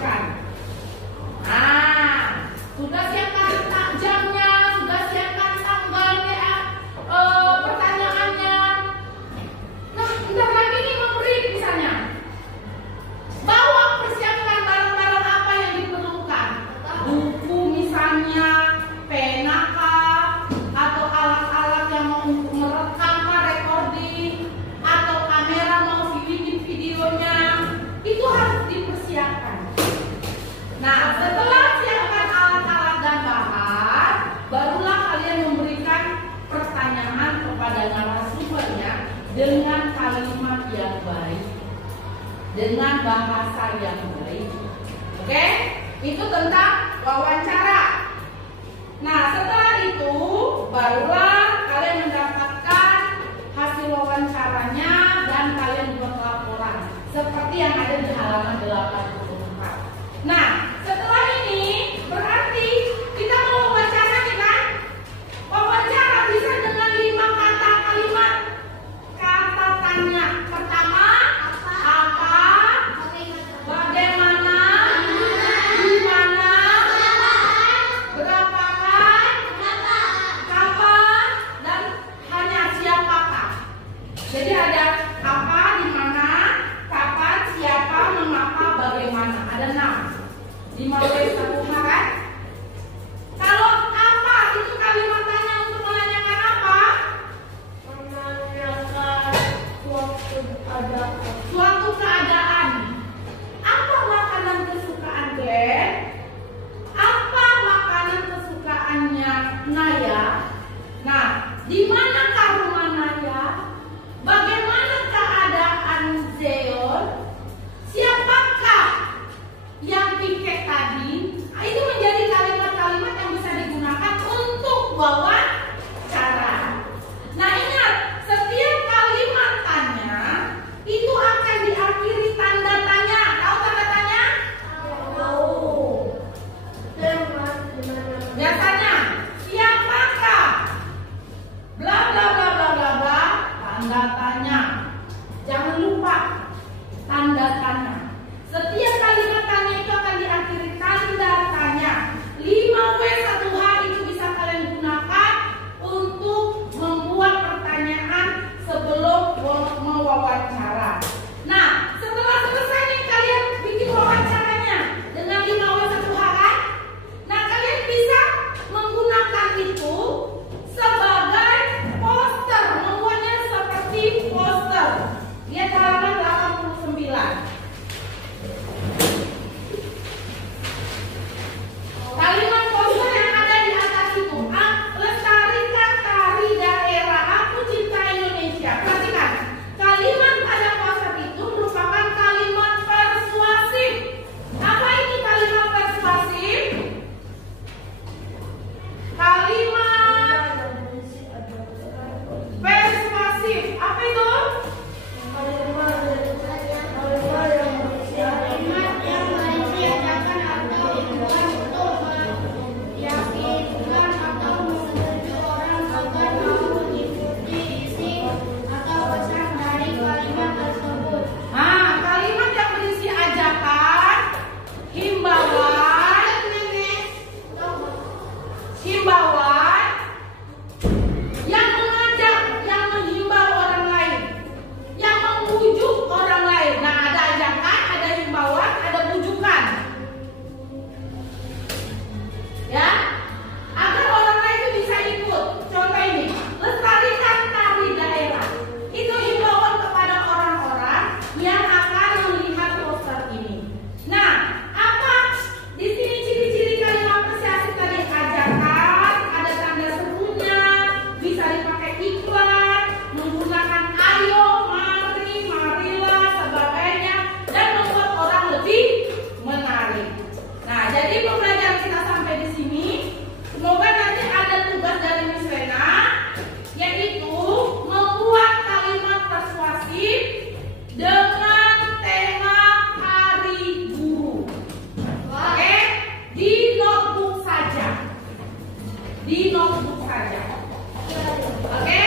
dimasukkan. Nah, sudah siapkan jamnya, sudah siapkan tanggalnya, pertanyaannya. Nah, bentar lagi nih mau break misalnya. Bawa persiapkan barang-barang apa yang diperlukan. Buku misalnya, pena kah, atau alat-alat yang mau untuk merekam kah, recording, atau kamera mau bikin videonya. Itu harus dipersiapkan. Nah, setelah siapkan alat-alat dan bahan, barulah kalian memberikan pertanyaan kepada narasumbernya dengan kalimat yang baik, dengan bahasa yang baik. Oke? Itu tentang wawancara. Nah, setelah itu barulah kalian mendapatkan hasil wawancaranya dan kalian buat laporan seperti yang ada di halaman 84. Nah, setelah ini berarti kita mau wawancara nih kan? Wawancara bisa dengan 5 kata kalimat. Kata tanya. Pertama, apa? Bagaimana? Di mana? Berapakah? Kapan? Dan hanya siapakah? Jadi ada apa, di mana, kapan, siapa, mengapa, bagaimana. Ada 6. 5W1H kan? Kalau apa itu kalimat tanya untuk menanyakan apa? Menanyakan suatu keadaan. Apa makanan kesukaan Glenn? Apa makanan kesukaannya Naya? Nah, di manakah rumah Naya? Bagaimana keadaan Zeon? Siapakah yang piket tadi? Itu menjadi kalimat-kalimat yang bisa digunakan untuk wawancara. Nah, ingat, setiap kalimat tanya itu akan diakhiri tanda tanya. Tahu tanda tanya? Tahu. Biasanya siapakah? Bla bla bla bla bla bla. Tanda tanya. Jangan lupa tanda tanya. Setiap kalimat tanya itu akan diakhiri tanda tanya. 5W1H itu bisa kalian gunakan untuk membuat pertanyaan sebelum mewawancara. Nah, setelah selesai nih kalian bikin wawancaranya dengan 5W1H kan? Nah, kalian bisa menggunakan itu sebagai poster, membuatnya seperti poster. Lihat halaman 89. Kalimat poster yang ada di atas itu, lestarikan tari daerah, aku cinta Indonesia. Perhatikan, kalimat pada poster itu merupakan kalimat persuasif. Apa itu kalimat persuasif? Kalimat persuasif, apa itu? Kalimat yang mencitrakan atau dibuat untuk meyakinkan atau menuju orang agar mau mengikuti isi atau pesan dari kalimat tersebut. Nah, kalimat yang berisi ajakan, himbauan, yang mengajak, yang menghimbau orang lain, yang membujuk orang lain. Nah, ada ajakan, ada himbauan, ada bujukan. Ya, agar orang lain itu bisa ikut. Contoh ini, lestarikan tari daerah. Itu himbauan kepada orang-orang yang akan melihat poster ini. Nah, apa di sini ciri-ciri kalimat persuasif tadi? Ajakan, ada tanda serunya, bisa dipakai iklan, menggunakan ayo, mari, marilah, sebagainya, dan membuat orang lebih menarik. Nah, jadi pembelajaran kita sampai di sini. Semoga nanti ada tugas dari Miss Lena, yaitu membuat kalimat persuasif dengan tema Hari Guru. Oke, di notebook saja. Oke.